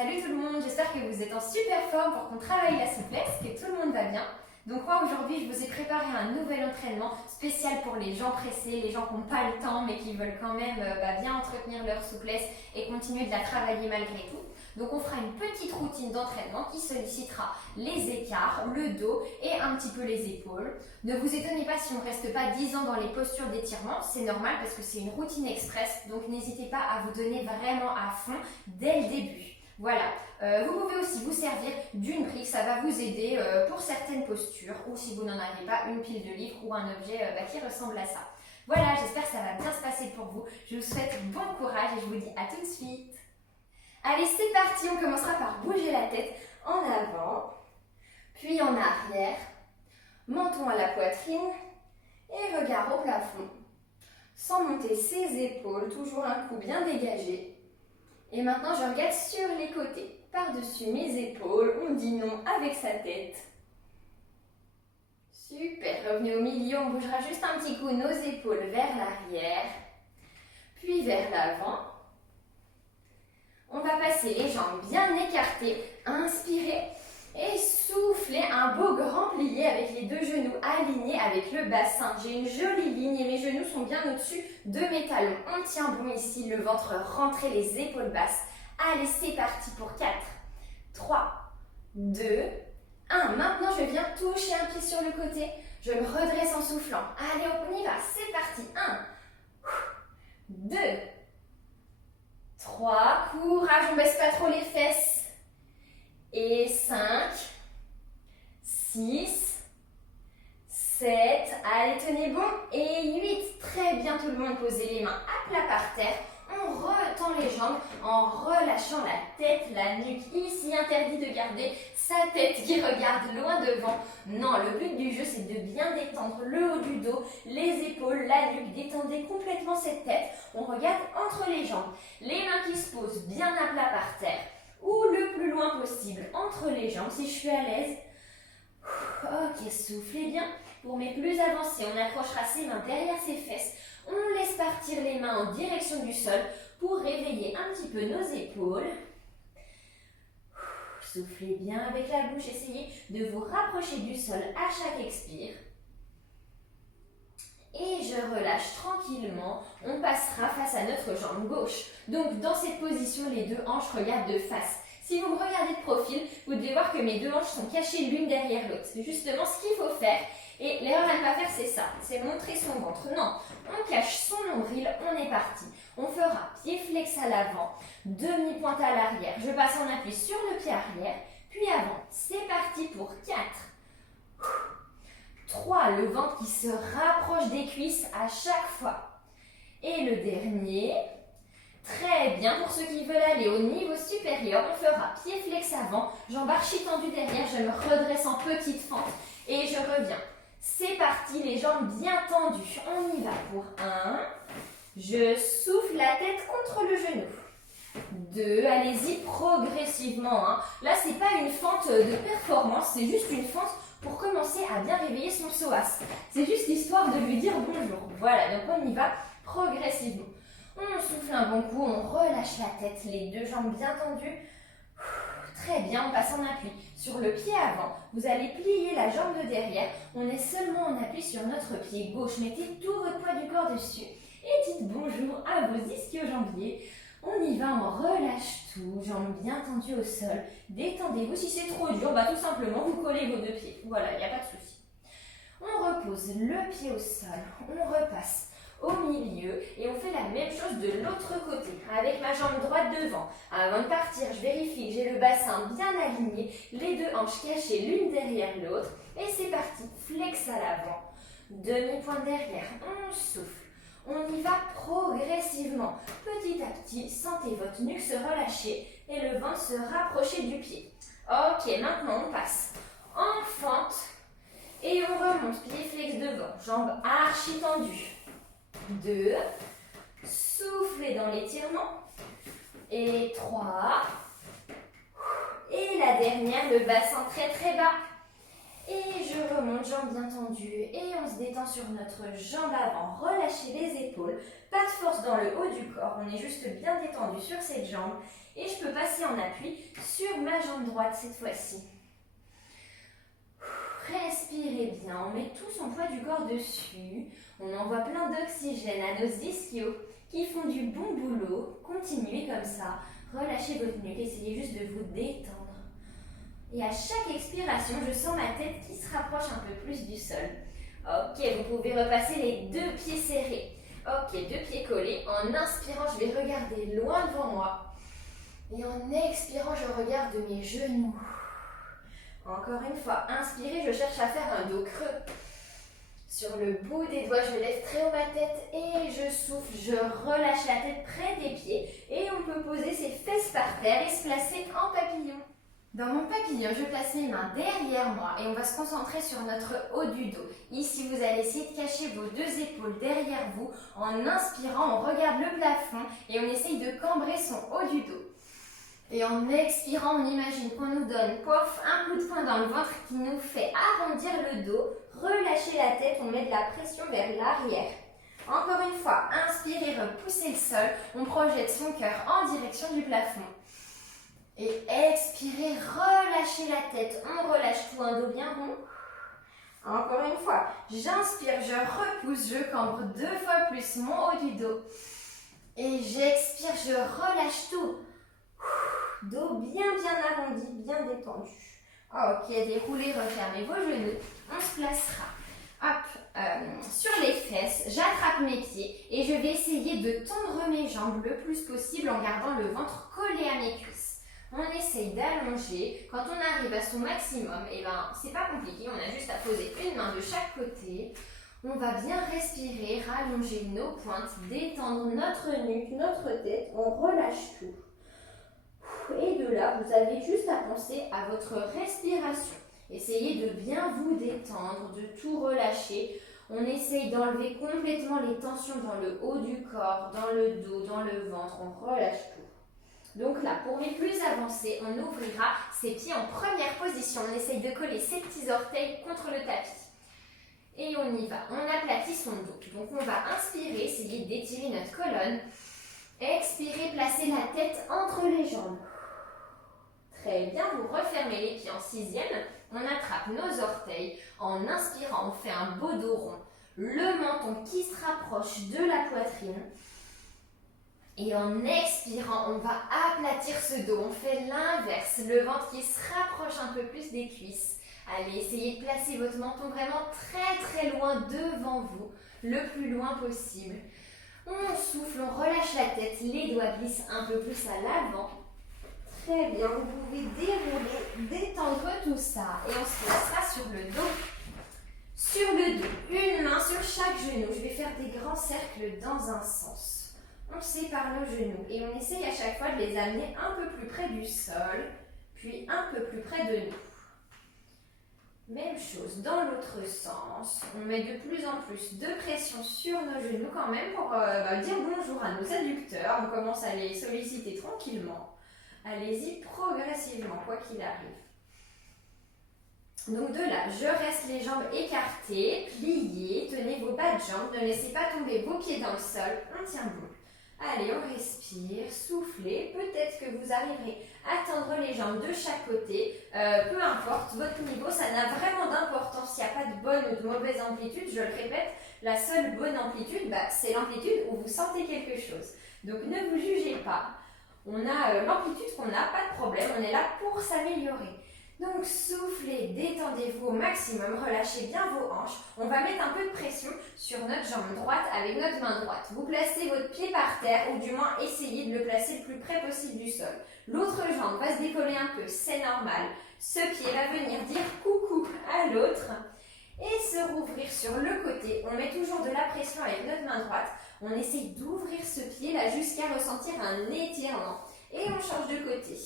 Salut tout le monde, j'espère que vous êtes en super forme pour qu'on travaille la souplesse, que tout le monde va bien. Donc moi aujourd'hui je vous ai préparé un nouvel entraînement spécial pour les gens pressés, les gens qui n'ont pas le temps mais qui veulent quand même bien entretenir leur souplesse et continuer de la travailler malgré tout. Donc on fera une petite routine d'entraînement qui sollicitera les écarts, le dos et un petit peu les épaules. Ne vous étonnez pas si on ne reste pas 10 ans dans les postures d'étirement, c'est normal parce que c'est une routine express, donc n'hésitez pas à vous donner vraiment à fond dès le début. Voilà, vous pouvez aussi vous servir d'une brique, ça va vous aider pour certaines postures ou si vous n'en avez pas, une pile de livres ou un objet qui ressemble à ça. Voilà, j'espère que ça va bien se passer pour vous. Je vous souhaite bon courage et je vous dis à tout de suite. Allez, c'est parti, on commencera par bouger la tête en avant, puis en arrière, menton à la poitrine et regard au plafond. Sans monter ses épaules, toujours un cou bien dégagé. Et maintenant, je regarde sur les côtés, par-dessus mes épaules. On dit non avec sa tête. Super, revenez au milieu, on bougera juste un petit coup nos épaules vers l'arrière, puis vers l'avant. On va passer les jambes bien écartées, inspirez et soufflez un beau grand plié avec les deux genoux alignés avec le bassin. J'ai une jolie ligne et mes genoux sont bien au-dessus de mes talons. On tient bon ici, le ventre rentré, les épaules basses. Allez, c'est parti pour 4, 3, 2, 1. Maintenant, je viens toucher un pied sur le côté. Je me redresse en soufflant. Allez, on y va, c'est parti. 1, 2, 3, courage, on ne baisse pas trop les fesses. Et 5, 6, 7, allez, tenez bon. Et 8, très bien tout le monde, posez les mains à plat par terre. On retend les jambes en relâchant la tête, la nuque. Ici, interdit de garder sa tête qui regarde loin devant. Non, le but du jeu, c'est de bien détendre le haut du dos, les épaules, la nuque. Détendez complètement cette tête. On regarde entre les jambes. Les mains qui se posent bien à plat par terre ou le plus loin possible entre les jambes. Si je suis à l'aise, ok, soufflez bien. Pour mes plus avancés, on accrochera ses mains derrière ses fesses. On laisse partir les mains en direction du sol pour réveiller un petit peu nos épaules. Soufflez bien avec la bouche, essayez de vous rapprocher du sol à chaque expire. Et je relâche tranquillement, on passera face à notre jambe gauche. Donc dans cette position, les deux hanches regardent de face. Si vous me regardez de profil, vous devez voir que mes deux hanches sont cachées l'une derrière l'autre. C'est justement ce qu'il faut faire. Et l'erreur à ne pas faire, c'est ça, c'est montrer son ventre. Non, on cache son nombril, on est parti. On fera pied flex à l'avant, demi-pointe à l'arrière. Je passe en appui sur le pied arrière, puis avant. C'est parti pour 4, 3, le ventre qui se rapproche des cuisses à chaque fois. Et le dernier, très bien, pour ceux qui veulent aller au niveau supérieur, on fera pied flex avant, jambes archi tendues derrière, je me redresse en petite fente et je reviens. C'est parti, les jambes bien tendues. On y va pour 1. Je souffle la tête contre le genou. 2, allez-y progressivement. Là, ce n'est pas une fente de performance, c'est juste une fente pour commencer à bien réveiller son psoas. C'est juste histoire de lui dire bonjour. Voilà, donc on y va progressivement. On souffle un bon coup, on relâche la tête, les deux jambes bien tendues. Très bien, on passe en appui. Sur le pied avant, vous allez plier la jambe de derrière. On est seulement en appui sur notre pied gauche. Mettez tout votre poids du corps dessus et dites bonjour à vos ischio-jambiers. On y va, on relâche tout, jambes bien tendues au sol. Détendez-vous. Si c'est trop dur, tout simplement, vous collez vos deux pieds. Voilà, il n'y a pas de souci. On repose le pied au sol, on repasse au milieu et on fait la même chose de l'autre côté avec ma jambe droite devant. Avant de partir, je vérifie que j'ai le bassin bien aligné, les deux hanches cachées l'une derrière l'autre et c'est parti, flex à l'avant, demi-pointe derrière, on souffle. On y va progressivement, petit à petit, sentez votre nuque se relâcher et le ventre se rapprocher du pied. Ok, maintenant on passe en fente et on remonte, pied flex devant, jambes archi tendues. 2, soufflez dans l'étirement, et 3, et la dernière, le bassin très très bas, Et je remonte, jambes bien tendues. Et on se détend sur notre jambe avant. Relâchez les épaules. Pas de force dans le haut du corps. On est juste bien détendu sur cette jambe. Et je peux passer en appui sur ma jambe droite cette fois-ci. Respirez bien. On met tout son poids du corps dessus. On envoie plein d'oxygène à nos ischios qui font du bon boulot. Continuez comme ça. Relâchez votre nuque. Essayez juste de vous détendre. Et à chaque expiration, je sens ma tête qui se rapproche un peu plus du sol. Ok, vous pouvez repasser les deux pieds serrés. Ok, deux pieds collés. En inspirant, je vais regarder loin devant moi. Et en expirant, je regarde mes genoux. Encore une fois, inspirez, je cherche à faire un dos creux. Sur le bout des doigts, je lève très haut ma tête et je souffle. Je relâche la tête près des pieds. Et on peut poser ses fesses par terre et se placer en papillon. Dans mon papillon, je place mes mains derrière moi et on va se concentrer sur notre haut du dos. Ici, vous allez essayer de cacher vos deux épaules derrière vous. En inspirant, on regarde le plafond et on essaye de cambrer son haut du dos. Et en expirant, on imagine qu'on nous donne pof, un coup de poing dans le ventre qui nous fait arrondir le dos. Relâchez la tête, on met de la pression vers l'arrière. Encore une fois, inspirez, repoussez le sol. On projette son cœur en direction du plafond. Et expirez, relâchez la tête. On relâche tout, un dos bien rond. Encore une fois, j'inspire, je repousse, je cambre deux fois plus mon haut du dos. Et j'expire, je relâche tout. Dos bien arrondi, bien détendu. Ok, déroulez, refermez vos genoux. On se placera sur les fesses. J'attrape mes pieds et je vais essayer de tendre mes jambes le plus possible en gardant le ventre collé à mes cuisses. On essaye d'allonger. Quand on arrive à son maximum, c'est pas compliqué. On a juste à poser une main de chaque côté. On va bien respirer, rallonger nos pointes, détendre notre nuque, notre tête. On relâche tout. Et de là, vous avez juste à penser à votre respiration. Essayez de bien vous détendre, de tout relâcher. On essaye d'enlever complètement les tensions dans le haut du corps, dans le dos, dans le ventre. On relâche tout. Donc là, pour mes plus avancés, on ouvrira ses pieds en première position. On essaye de coller ses petits orteils contre le tapis. Et on y va. On aplatit son dos. Donc on va inspirer, essayer d'étirer notre colonne. Expirez, placez la tête entre les jambes. Très bien, vous refermez les pieds en sixième. On attrape nos orteils. En inspirant, on fait un beau dos rond. Le menton qui se rapproche de la poitrine. Et en expirant, on va aplatir ce dos. On fait l'inverse. Le ventre qui se rapproche un peu plus des cuisses. Allez, essayez de placer votre menton vraiment très loin devant vous. Le plus loin possible. On souffle, on relâche la tête. Les doigts glissent un peu plus à l'avant. Très bien, vous pouvez dérouler, détendre tout ça. Et on se placera sur le dos. Sur le dos, une main sur chaque genou. Je vais faire des grands cercles dans un sens. On sépare nos genoux et on essaye à chaque fois de les amener un peu plus près du sol, puis un peu plus près de nous. Même chose dans l'autre sens. On met de plus en plus de pression sur nos genoux quand même pour dire bonjour à nos adducteurs. On commence à les solliciter tranquillement. Allez-y progressivement, quoi qu'il arrive. Donc de là, je reste les jambes écartées, pliées, tenez vos bas de jambes, ne laissez pas tomber vos pieds dans le sol, on tient bon. Allez, on respire, soufflez, peut-être que vous arriverez à tendre les jambes de chaque côté, peu importe votre niveau, ça n'a vraiment d'importance, il n'y a pas de bonne ou de mauvaise amplitude, je le répète, la seule bonne amplitude, c'est l'amplitude où vous sentez quelque chose. Donc ne vous jugez pas, on a l'amplitude qu'on a, pas de problème, on est là pour s'améliorer. Donc soufflez, détendez-vous au maximum, relâchez bien vos hanches. On va mettre un peu de pression sur notre jambe droite avec notre main droite. Vous placez votre pied par terre ou du moins essayez de le placer le plus près possible du sol. L'autre jambe va se décoller un peu, c'est normal. Ce pied va venir dire coucou à l'autre et se rouvrir sur le côté. On met toujours de la pression avec notre main droite. On essaye d'ouvrir ce pied là jusqu'à ressentir un étirement et on change de côté.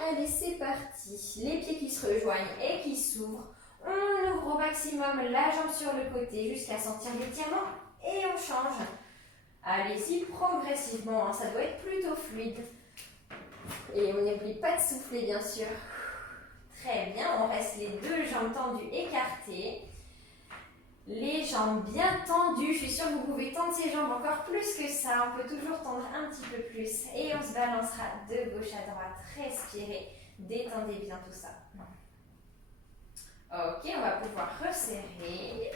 Allez, c'est parti. Les pieds qui se rejoignent et qui s'ouvrent. On ouvre au maximum la jambe sur le côté jusqu'à sentir l'étirement et on change. Allez-y progressivement, ça doit être plutôt fluide. Et on n'oublie pas de souffler bien sûr. Très bien, on reste les deux jambes tendues, écartées. Les jambes bien tendues, je suis sûre que vous pouvez tendre ces jambes encore plus que ça. On peut toujours tendre un petit peu plus. Et on se balancera de gauche à droite. Respirez, détendez bien tout ça. Ok, on va pouvoir resserrer.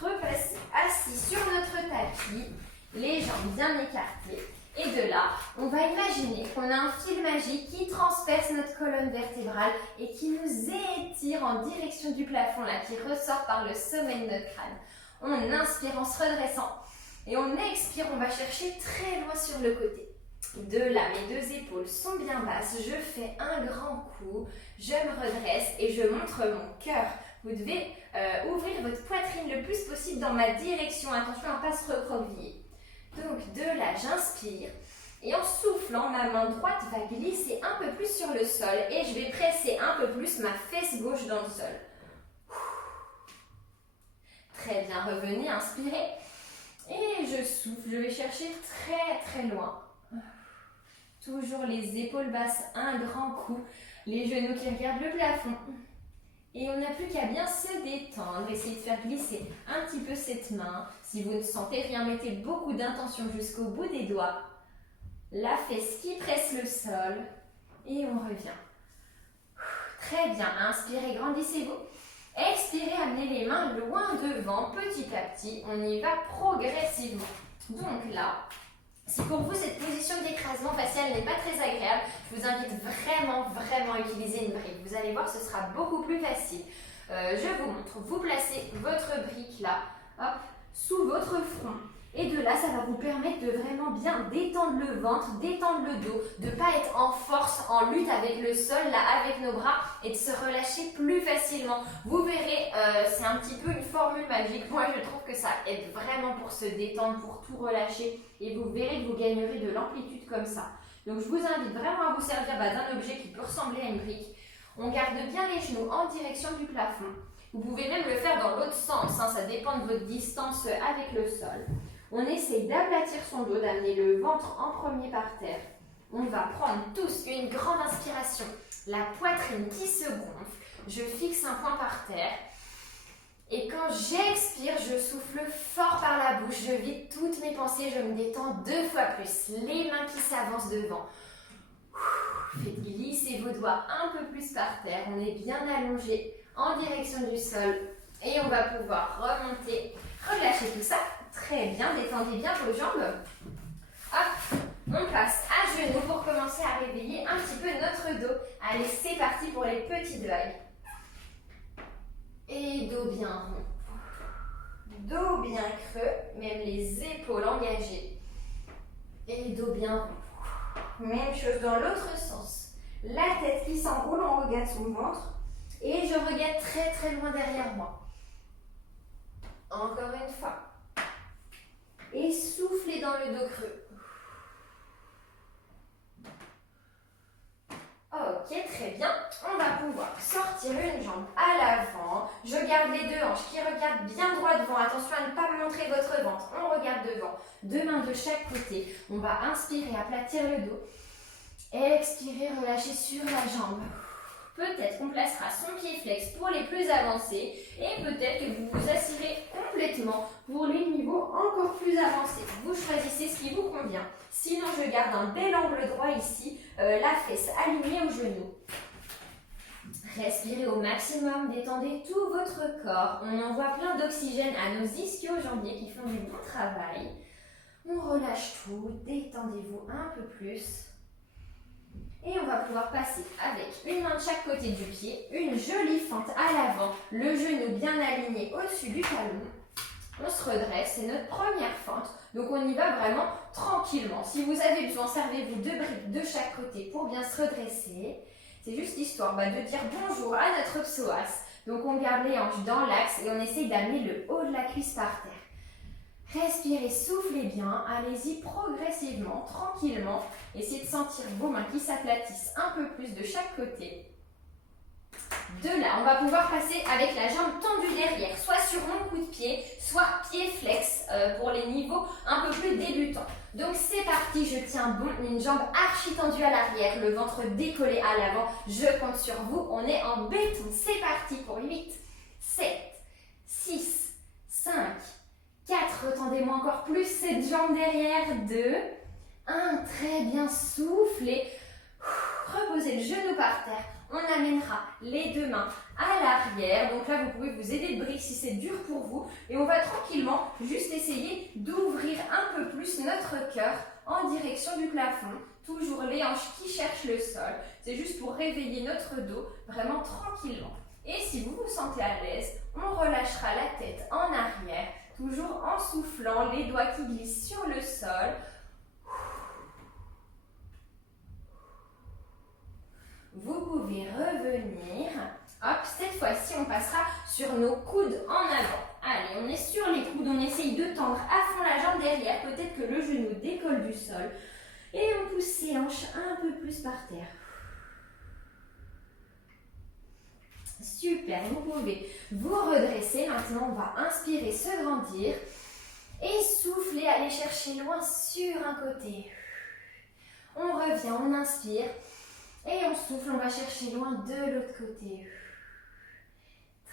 Repasser assis sur notre tapis, les jambes bien écartées. Et de là, on va imaginer qu'on a un fil magique qui transperce notre colonne vertébrale et qui nous étire en direction du plafond, là, qui ressort par le sommet de notre crâne. On inspire en se redressant et on expire, on va chercher très loin sur le côté. De là, mes deux épaules sont bien basses, je fais un grand coup, je me redresse et je montre mon cœur. Vous devez ouvrir votre poitrine le plus possible dans ma direction, attention à ne pas se recroqueviller. Donc de là, j'inspire et en soufflant, ma main droite va glisser un peu plus sur le sol et je vais presser un peu plus ma fesse gauche dans le sol. Très bien, revenez, inspirez et je souffle, je vais chercher très très loin. Toujours les épaules basses, un grand coup, les genoux qui regardent le plafond. Et on n'a plus qu'à bien se détendre, essayez de faire glisser un petit peu cette main. Si vous ne sentez rien, mettez beaucoup d'intention jusqu'au bout des doigts. La fesse qui presse le sol. Et on revient. Très bien, inspirez, grandissez-vous. Expirez, amenez les mains loin devant, petit à petit. On y va progressivement. Donc là, si pour vous cette position d'écrasement facial n'est pas très agréable, je vous invite vraiment à utiliser une brique. Vous allez voir, ce sera beaucoup plus facile. Je vous montre. Vous placez votre brique là, hop, sous votre front. Et de là, ça va vous permettre de vraiment bien détendre le ventre, détendre le dos, de ne pas être en force, en lutte avec le sol, là, avec nos bras, et de se relâcher plus facilement. Vous verrez, c'est un petit peu une formule magique. Moi, je trouve que ça aide vraiment pour se détendre, pour tout relâcher. Et vous verrez que vous gagnerez de l'amplitude comme ça. Donc, je vous invite vraiment à vous servir d'un objet qui peut ressembler à une brique. On garde bien les genoux en direction du plafond. Vous pouvez même le faire dans l'autre sens, hein, ça dépend de votre distance avec le sol. On essaie d'aplatir son dos, d'amener le ventre en premier par terre. On va prendre tous une grande inspiration. La poitrine qui se gonfle. Je fixe un point par terre. Et quand j'expire, je souffle fort par la bouche. Je vide toutes mes pensées. Je me détends 2 fois plus. Les mains qui s'avancent devant. Faites glisser vos doigts un peu plus par terre. On est bien allongé en direction du sol. Et on va pouvoir remonter. Relâchez tout ça. Très bien, détendez bien vos jambes. Hop, on passe à genoux pour commencer à réveiller un petit peu notre dos. Allez, c'est parti pour les petites vagues. Et dos bien rond. Dos bien creux, même les épaules engagées. Et dos bien rond. Même chose dans l'autre sens. La tête qui s'enroule, on regarde son ventre. Et je regarde très très loin derrière moi. Encore une fois. Et soufflez dans le dos creux. Ok, très bien. On va pouvoir sortir une jambe à l'avant. Je garde les deux hanches qui regardent bien droit devant. Attention à ne pas montrer votre ventre. On regarde devant. 2 mains de chaque côté. On va inspirer, aplatir le dos. Expirer, relâcher sur la jambe. Peut-être qu'on placera son pied flex pour les plus avancés et peut-être que vous vous assirez complètement pour les niveaux encore plus avancés. Vous choisissez ce qui vous convient. Sinon, je garde un bel angle droit ici, la fesse alignée au genou. Respirez au maximum, détendez tout votre corps. On envoie plein d'oxygène à nos ischio-jambiers qui font du bon travail. On relâche tout, détendez-vous un peu plus. Et on va pouvoir passer avec une main de chaque côté du pied, une jolie fente à l'avant, le genou bien aligné au-dessus du talon. On se redresse, c'est notre première fente, donc on y va vraiment tranquillement. Si vous avez besoin, servez-vous 2 briques de chaque côté pour bien se redresser. C'est juste histoire de dire bonjour à notre psoas. Donc on garde les hanches dans l'axe et on essaye d'amener le haut de la cuisse par terre. Respirez, soufflez bien, allez-y progressivement, tranquillement. Essayez de sentir vos mains qui s'aplatissent un peu plus de chaque côté. De là, on va pouvoir passer avec la jambe tendue derrière, soit sur mon coup de pied, soit pied flex pour les niveaux un peu plus débutants. Donc c'est parti, je tiens bon, une jambe archi tendue à l'arrière, le ventre décollé à l'avant. Je compte sur vous, on est en béton. C'est parti pour 8, 7, 6, 5, 4, retendez-moi encore plus cette jambe derrière, 2, 1, très bien, soufflez. Reposez le genou par terre. On amènera les deux mains à l'arrière. Donc là, vous pouvez vous aider de briques si c'est dur pour vous. Et on va tranquillement juste essayer d'ouvrir un peu plus notre cœur en direction du plafond. Toujours les hanches qui cherchent le sol. C'est juste pour réveiller notre dos vraiment tranquillement. Et si vous vous sentez à l'aise, on relâchera la tête en arrière. Toujours en soufflant, les doigts qui glissent sur le sol. Vous pouvez revenir. Hop, cette fois-ci, on passera sur nos coudes en avant. Allez, on est sur les coudes, on essaye de tendre à fond la jambe derrière. Peut-être que le genou décolle du sol. Et on pousse ses hanches un peu plus par terre. Super, vous pouvez vous redresser. Maintenant, on va inspirer, se grandir. Et souffler, aller chercher loin sur un côté. On revient, on inspire. Et on souffle, on va chercher loin de l'autre côté.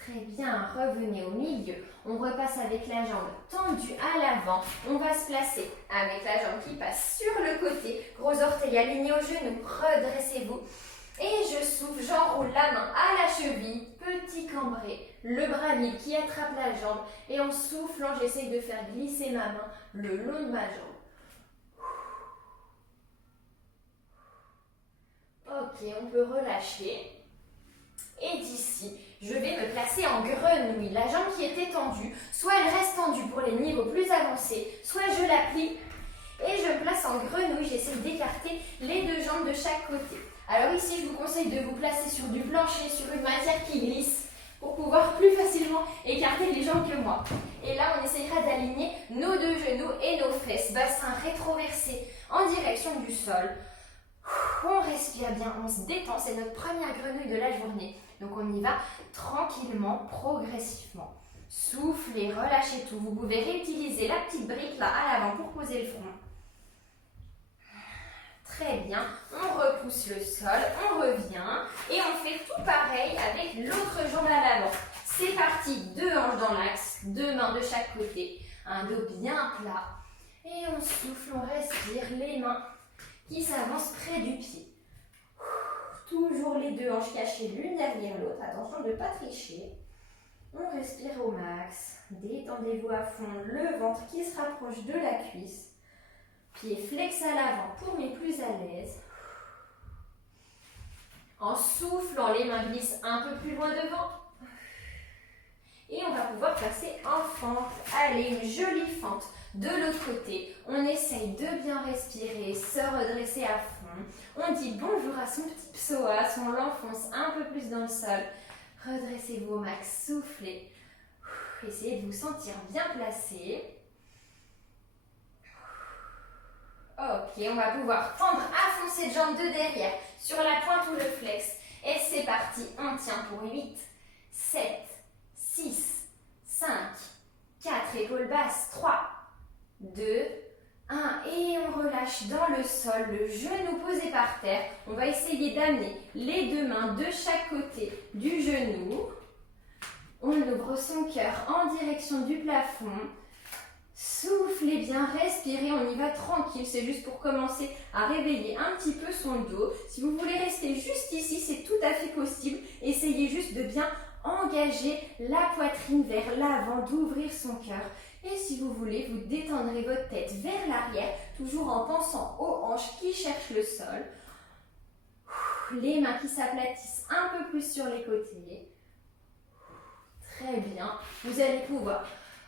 Très bien, revenez au milieu. On repasse avec la jambe tendue à l'avant. On va se placer avec la jambe qui passe sur le côté. Gros orteil aligné au genou, redressez-vous. Et je souffle, j'enroule la main à la cheville, petit cambré, le bras libre qui attrape la jambe. Et en soufflant, j'essaye de faire glisser ma main le long de ma jambe. Ok, on peut relâcher. Et d'ici, je vais me placer en grenouille. La jambe qui était tendue, soit elle reste tendue pour les niveaux plus avancés, soit je la plie et je me place en grenouille. J'essaie d'écarter les deux jambes de chaque côté. Alors ici, je vous conseille de vous placer sur du plancher, sur une matière qui glisse, pour pouvoir plus facilement écarter les jambes que moi. Et là, on essaiera d'aligner nos deux genoux et nos fesses. Bassin rétroversé en direction du sol. On respire bien, on se détend, c'est notre première grenouille de la journée. Donc on y va tranquillement, progressivement. Soufflez, relâchez tout. Vous pouvez réutiliser la petite brique là à l'avant pour poser le front. Très bien, on repousse le sol, on revient et on fait tout pareil avec l'autre jambe à l'avant. C'est parti, deux hanches dans l'axe, deux mains de chaque côté, un dos bien plat. Et on souffle, on respire, les mains qui s'avance près du pied. Toujours les deux hanches cachées l'une derrière l'autre. Attention de ne pas tricher. On respire au max. Détendez-vous à fond le ventre qui se rapproche de la cuisse. Pied flex à l'avant pour mes plus à l'aise. En soufflant, les mains glissent un peu plus loin devant. Et on va pouvoir passer en fente. Allez, une jolie fente. De l'autre côté, on essaye de bien respirer, se redresser à fond. On dit bonjour à son petit psoas, on l'enfonce un peu plus dans le sol. Redressez-vous au max, soufflez. Essayez de vous sentir bien placé. Ok, on va pouvoir prendre à fond cette jambe de derrière sur la pointe ou le flex. Et c'est parti, on tient pour 8, 7, 6, 5, 4, épaules basses, 3, 2, 1 et on relâche dans le sol, le genou posé par terre. On va essayer d'amener les deux mains de chaque côté du genou. On ouvre son cœur en direction du plafond. Soufflez bien, respirez, on y va tranquille. C'est juste pour commencer à réveiller un petit peu son dos. Si vous voulez rester juste ici, c'est tout à fait possible. Essayez juste de bien engager la poitrine vers l'avant, d'ouvrir son cœur. Et si vous voulez, vous détendrez votre tête vers l'arrière, toujours en pensant aux hanches qui cherchent le sol. Les mains qui s'aplatissent un peu plus sur les côtés. Très bien. Vous allez pouvoir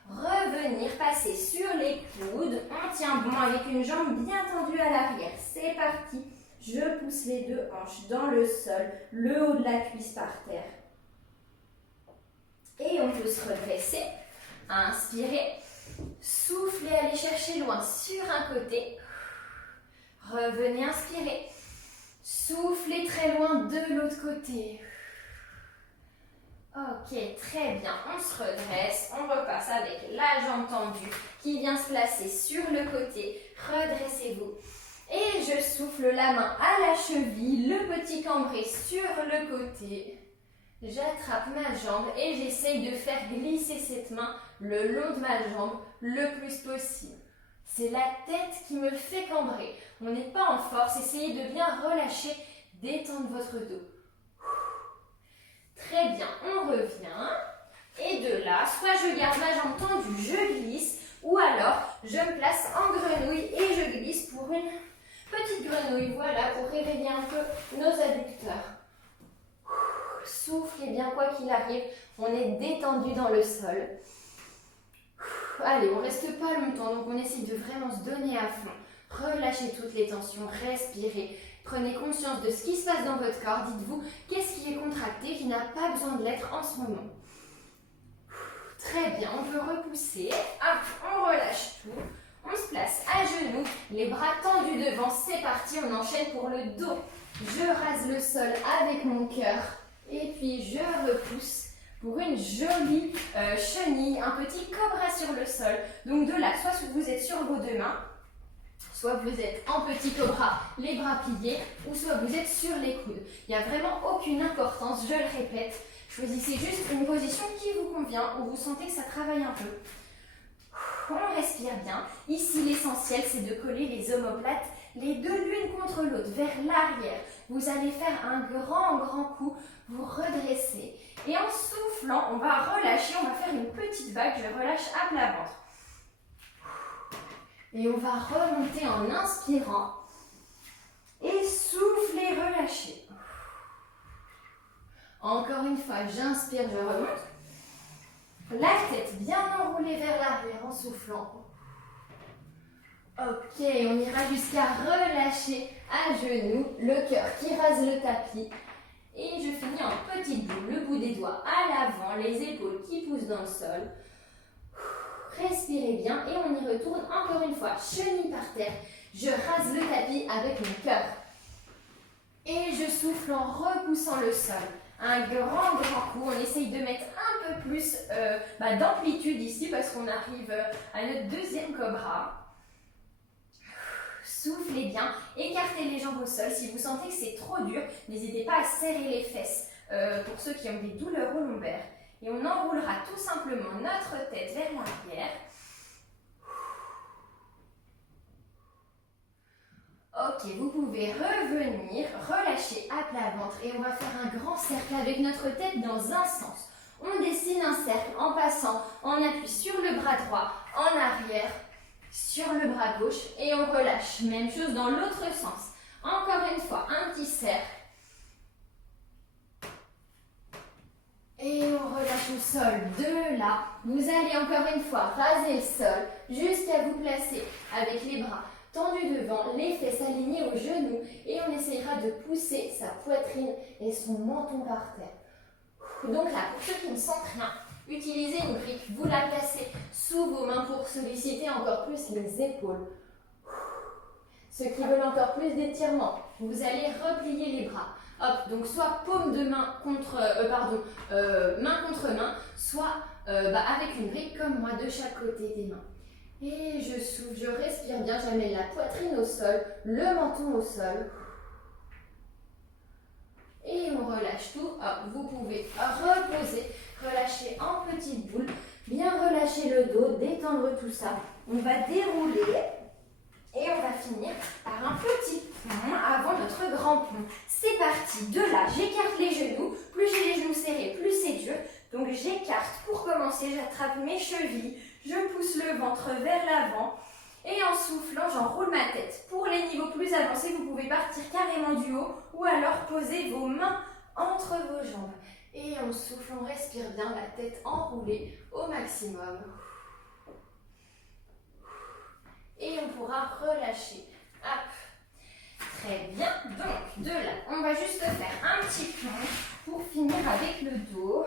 revenir, passer sur les coudes. On tient bon avec une jambe bien tendue à l'arrière. C'est parti. Je pousse les deux hanches dans le sol, le haut de la cuisse par terre. Et on peut se redresser. Inspirez. Soufflez, allez chercher loin sur un côté. Revenez, inspirez. Soufflez très loin de l'autre côté. Ok, très bien. On se redresse. On repasse avec la jambe tendue qui vient se placer sur le côté. Redressez-vous. Et je souffle la main à la cheville, le petit cambré sur le côté. J'attrape ma jambe et j'essaye de faire glisser cette main le long de ma jambe le plus possible. C'est la tête qui me fait cambrer. On n'est pas en force, essayez de bien relâcher, détendre votre dos. Très bien, on revient. Et de là, soit je garde ma jambe tendue, je glisse, ou alors je me place en grenouille et je glisse pour une petite grenouille, voilà, pour réveiller un peu nos adducteurs. Soufflez bien quoi qu'il arrive, on est détendu dans le sol. Allez, on ne reste pas longtemps, donc on essaye de vraiment se donner à fond. Relâchez toutes les tensions, respirez. Prenez conscience de ce qui se passe dans votre corps. Dites-vous, qu'est-ce qui est contracté, qui n'a pas besoin de l'être en ce moment. Très bien, on peut repousser. Hop, on relâche tout. On se place à genoux, les bras tendus devant. C'est parti, on enchaîne pour le dos. Je rase le sol avec mon cœur. Et puis je repousse pour une jolie chenille, un petit cobra sur le sol. Donc de là, soit vous êtes sur vos deux mains, soit vous êtes en petit cobra, les bras pliés, ou soit vous êtes sur les coudes. Il n'y a vraiment aucune importance, je le répète. Choisissez juste une position qui vous convient, où vous sentez que ça travaille un peu. On respire bien. Ici, l'essentiel, c'est de coller les omoplates, les deux l'une contre l'autre, vers l'arrière. Vous allez faire un grand coup, vous redressez. Et en soufflant, on va relâcher, on va faire une petite vague. Je relâche à plat ventre. Et on va remonter en inspirant. Et souffler, relâcher. Encore une fois, j'inspire, je remonte. La tête bien enroulée vers l'arrière en soufflant. Ok, on ira jusqu'à relâcher à genoux, le cœur qui rase le tapis. Et je finis en petite boule, le bout des doigts à l'avant, les épaules qui poussent dans le sol. Respirez bien et on y retourne encore une fois. Chenille par terre, je rase le tapis avec mon cœur. Et je souffle en repoussant le sol. Un grand coup, on essaye de mettre un peu plus d'amplitude ici parce qu'on arrive à notre deuxième cobra. Soufflez bien, écartez les jambes au sol. Si vous sentez que c'est trop dur, n'hésitez pas à serrer les fesses pour ceux qui ont des douleurs au lombaire. Et on enroulera tout simplement notre tête vers l'arrière. Ok, vous pouvez revenir, relâcher à plat ventre et on va faire un grand cercle avec notre tête dans un sens. On dessine un cercle en passant, on appuie sur le bras droit, en arrière, sur le bras gauche et on relâche. Même chose dans l'autre sens. Encore une fois, un petit cercle. Et on relâche au sol. De là, vous allez encore une fois raser le sol jusqu'à vous placer avec les bras tendus devant, les fesses alignées aux genoux et on essayera de pousser sa poitrine et son menton par terre. Donc là, pour ceux qui ne sentent rien, utilisez une brique, vous la placez sous vos mains pour solliciter encore plus les épaules. Ceux qui veulent encore plus d'étirement, vous allez replier les bras. Hop, donc soit paume de main contre, main contre main, soit avec une brique comme moi de chaque côté des mains. Et je souffle, je respire bien, j'amène la poitrine au sol, le menton au sol. Et on relâche tout. Hop, vous pouvez reposer, relâcher en petite boule, bien relâcher le dos, détendre tout ça. On va dérouler et on va finir par un petit pont avant notre grand pont. C'est parti, de là, j'écarte les genoux. Plus j'ai les genoux serrés, plus c'est dur. Donc j'écarte. Pour commencer, j'attrape mes chevilles, je pousse le ventre vers l'avant. Et en soufflant, j'enroule ma tête. Pour les niveaux plus avancés, vous pouvez partir carrément du haut ou alors poser vos mains entre vos jambes. Et en soufflant, on respire bien, la tête enroulée au maximum. Et on pourra relâcher. Hop. Très bien. Donc, de là, on va juste faire un petit pont pour finir avec le dos.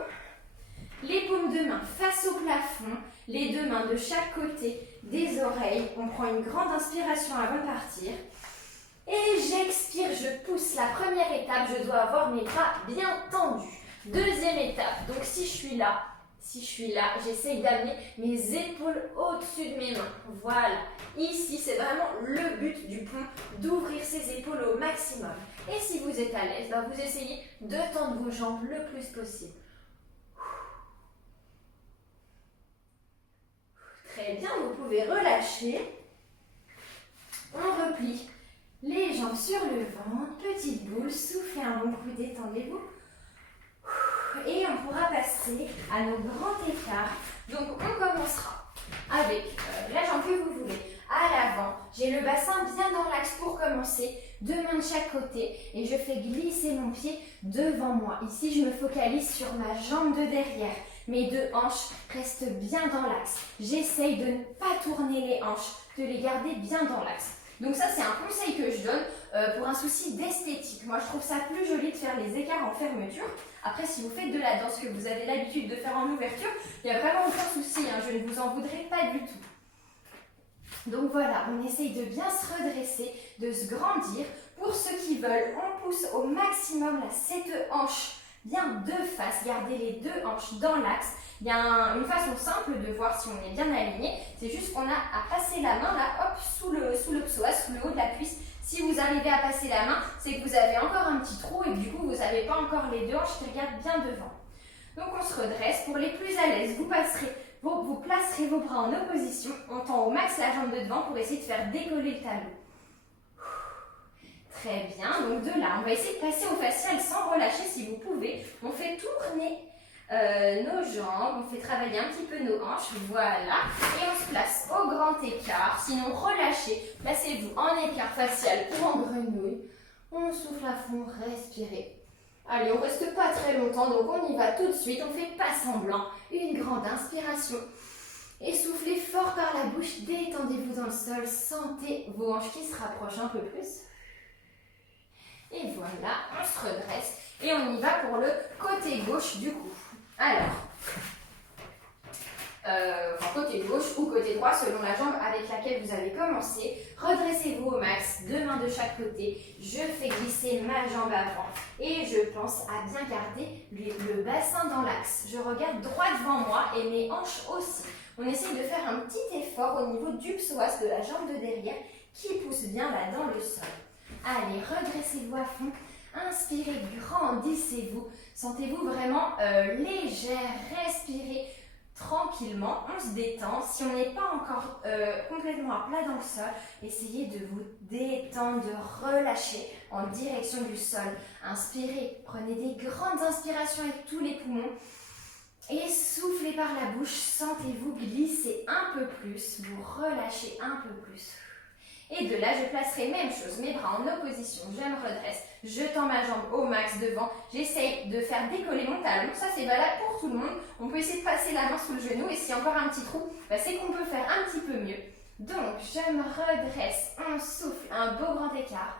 Les paumes de main face au plafond, les deux mains de chaque côté des oreilles. On prend une grande inspiration avant de partir. Et j'expire, je pousse la première étape. Je dois avoir mes bras bien tendus. Deuxième étape, donc si je suis là, j'essaye d'amener mes épaules au-dessus de mes mains. Voilà. Ici, c'est vraiment le but du pont, d'ouvrir ses épaules au maximum. Et si vous êtes à l'aise, vous essayez de tendre vos jambes le plus possible. Très bien, vous pouvez relâcher. On replie les jambes sur le ventre, petite boule, soufflez un bon coup, détendez-vous. Et on pourra passer à nos grands écarts. Donc on commencera avec la jambe que vous voulez à l'avant. J'ai le bassin bien dans l'axe pour commencer. Deux mains de chaque côté et je fais glisser mon pied devant moi. Ici, je me focalise sur ma jambe de derrière. Mes deux hanches restent bien dans l'axe. J'essaye de ne pas tourner les hanches, de les garder bien dans l'axe. Donc ça, c'est un conseil que je donne pour un souci d'esthétique. Moi, je trouve ça plus joli de faire les écarts en fermeture. Après, si vous faites de la danse que vous avez l'habitude de faire en ouverture, il n'y a vraiment aucun souci, hein, je ne vous en voudrais pas du tout. Donc voilà, on essaye de bien se redresser, de se grandir. Pour ceux qui veulent, on pousse au maximum ces deux hanches bien de face. Gardez les deux hanches dans l'axe. Il y a une façon simple de voir si on est bien aligné. C'est juste qu'on a à passer la main là, hop, sous le psoas, sous le haut de la cuisse. Si vous arrivez à passer la main, c'est que vous avez encore un petit trou et du coup, vous n'avez pas encore les deux hanches qui regardent bien devant. Donc on se redresse. Pour les plus à l'aise, vous placerez vos bras en opposition. On tend au max la jambe de devant pour essayer de faire décoller le talon. Très bien, donc de là, on va essayer de passer au facial sans relâcher si vous pouvez. On fait tourner nos jambes, on fait travailler un petit peu nos hanches, voilà. Et on se place au grand écart, sinon relâchez. Placez-vous en écart facial ou en grenouille. On souffle à fond, respirez. Allez, on ne reste pas très longtemps, donc on y va tout de suite. On ne fait pas semblant. Une grande inspiration. Et soufflez fort par la bouche, détendez-vous dans le sol, sentez vos hanches qui se rapprochent un peu plus. Et voilà, on se redresse et on y va pour le côté gauche du cou. Alors, côté gauche ou côté droit selon la jambe avec laquelle vous avez commencé. Redressez-vous au max, deux mains de chaque côté. Je fais glisser ma jambe avant et je pense à bien garder le bassin dans l'axe. Je regarde droit devant moi et mes hanches aussi. On essaye de faire un petit effort au niveau du psoas de la jambe de derrière qui pousse bien là dans le sol. Allez, redressez-vous à fond, inspirez, grandissez-vous, sentez-vous vraiment légère, respirez tranquillement, on se détend. Si on n'est pas encore complètement à plat dans le sol, essayez de vous détendre, de relâcher en direction du sol. Inspirez, prenez des grandes inspirations avec tous les poumons et soufflez par la bouche, sentez-vous glisser un peu plus, vous relâchez un peu plus. Et de là, je placerai même chose, mes bras en opposition, je me redresse, je tends ma jambe au max devant, j'essaye de faire décoller mon talon, ça c'est valable pour tout le monde. On peut essayer de passer la main sous le genou et s'il y a encore un petit trou, c'est qu'on peut faire un petit peu mieux. Donc, je me redresse, on souffle, un beau grand écart.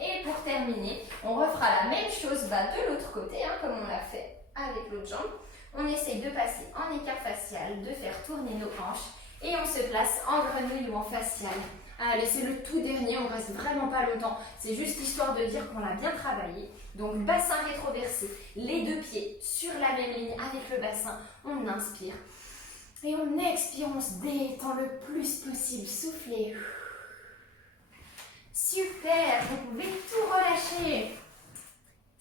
Et pour terminer, on refera la même chose de l'autre côté, comme on l'a fait avec l'autre jambe. On essaye de passer en écart facial, de faire tourner nos hanches et on se place en grenouille ou en facial. Allez, c'est le tout dernier, on ne reste vraiment pas longtemps. C'est juste histoire de dire qu'on l'a bien travaillé. Donc, bassin rétroversé, les deux pieds sur la même ligne avec le bassin. On inspire et on expire, on se détend le plus possible. Soufflez. Super, vous pouvez tout relâcher.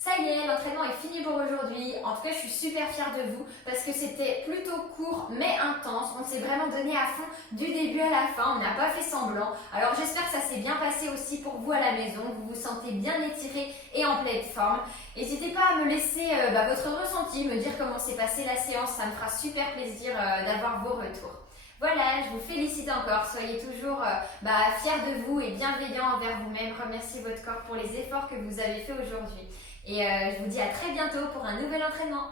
Ça y est, l'entraînement est fini pour aujourd'hui. En tout cas, je suis super fière de vous parce que c'était plutôt court mais intense. On s'est vraiment donné à fond du début à la fin. On n'a pas fait semblant. Alors, j'espère que ça s'est bien passé aussi pour vous à la maison. Vous vous sentez bien étiré et en pleine forme. N'hésitez pas à me laisser votre ressenti, me dire comment s'est passée la séance. Ça me fera super plaisir d'avoir vos retours. Voilà, je vous félicite encore. Soyez toujours fiers de vous et bienveillants envers vous-même. Remerciez votre corps pour les efforts que vous avez fait aujourd'hui. Et je vous dis à très bientôt pour un nouvel entraînement.